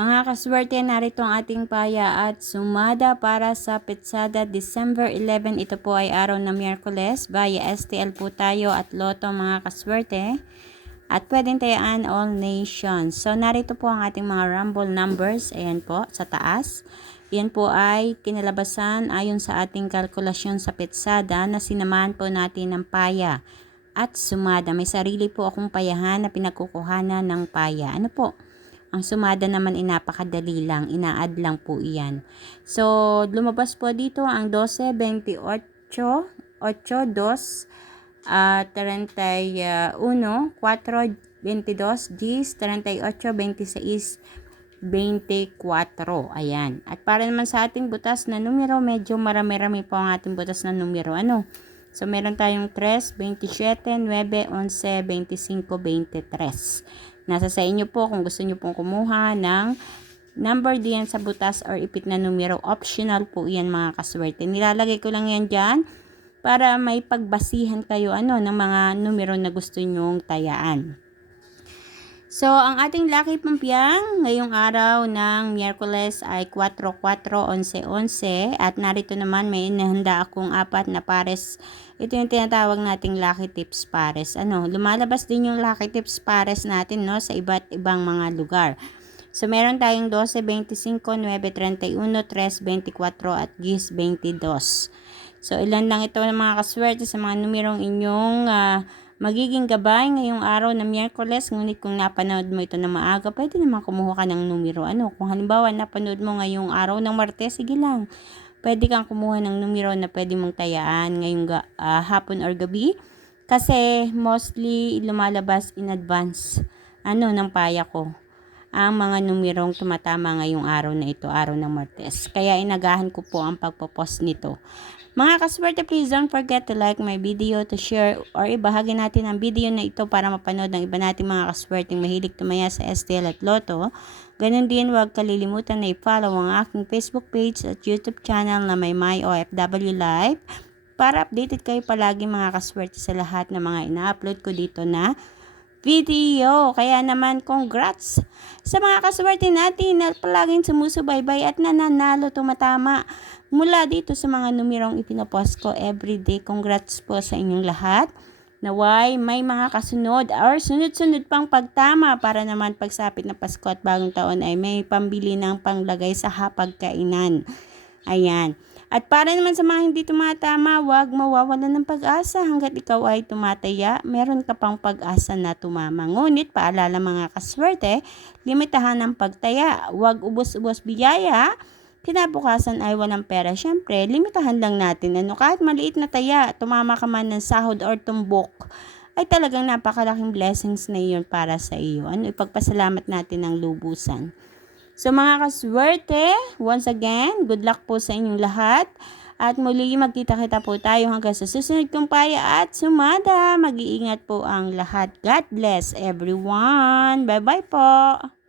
Mga kaswerte, narito ang ating paya at sumada para sa Petsada December 11. Ito po ay araw na Miyerkules. Via STL po tayo at Lotto mga kaswerte. At pwedeng tayaan all nations. So narito po ang ating mga rumble numbers. Ayan po sa taas. Yan po ay kinalabasan ayon sa ating kalkulasyon sa Petsada na sinamahan po natin ng paya at sumada. May sarili po akong payahan na pinagkukuhanan ng paya. Ano po? Ang sumada naman ay napakadali lang, ina-add lang po iyan. So, lumabas po dito ang 12, 28, 8, 2, 31, 4, 22, 10, 38, 26, 24. Ayan. At para naman sa ating butas na numero, medyo marami-rami po ang ating butas na numero. Ano? So, meron tayong 3, 27, 9, 11, 25, 23. Nasa sa inyo po kung gusto nyo pong kumuha ng number diyan sa butas or ipit na numero. Optional po yan mga kaswerte. Nilalagay ko lang yan dyan para may pagbasihan kayo ng mga numero na gusto nyong tayaan. So, ang ating lucky pampiyang ngayong araw ng Miyerkules ay 4, 4, 11, 11. At narito naman may inihanda akong 4 na pares. Ito yung tinatawag nating lucky tips pares. Lumalabas din yung lucky tips pares natin sa iba't ibang mga lugar. So, meron tayong 12, 25, 9, 31, 3, 24 at 10, 22. So, ilan lang ito ng mga kaswerte sa mga numerong inyong magiging gabay ngayong araw na Miyerkules. Ngunit kung napanood mo ito na maaga, pwede naman kumuha ka ng numero. Kung halimbawa napanood mo ngayong araw ng Martes, sige lang. Pwede kang kumuha ng numero na pwede mong tayaan ngayong hapon or gabi. Kasi mostly lumalabas in advance ng paya ko ang mga numerong tumatama ngayong araw na ito, araw ng Martes. Kaya inagahan ko po ang pagpopost nito. Mga kaswerte, please don't forget to like my video, to share, or ibahagi natin ang video na ito para mapanood ng iba nating mga kaswerteng mahilig tumaya sa STL at Lotto. Ganun din, huwag kalilimutan na i-follow ang aking Facebook page at YouTube channel na may My OFW Live para updated kayo palagi mga kaswerte sa lahat ng mga ina-upload ko dito na video. Kaya naman, congrats sa mga kaswerte natin na palaging sumusubaybay at nananalo, tumatama mula dito sa mga numerong ipinopost ko everyday. Congrats po sa inyong lahat. Naway may mga kasunod or sunod-sunod pang pagtama para naman pagsapit na Pasko at bagong taon ay may pambili ng panglagay sa hapagkainan. Ayan. At para naman sa mga hindi tumatama, huwag mawawalan ng pag-asa hanggat ikaw ay tumataya. Meron ka pang pag-asa na tumama. Ngunit paalala mga kaswerte, limitahan ng pagtaya. Huwag ubos-ubos biyaya. Kinabukasan ay walang pera. Siyempre, limitahan lang natin. Kahit maliit na taya, tumama ka man ng sahod or tumbok, ay talagang napakalaking blessings na iyon para sa iyo. Ipagpasalamat natin ng lubusan. So mga kaswerte, once again, good luck po sa inyong lahat. At muli magkita-kita po tayo hanggang sa susunod kong paya at sumada. Mag-iingat po ang lahat. God bless everyone. Bye-bye po.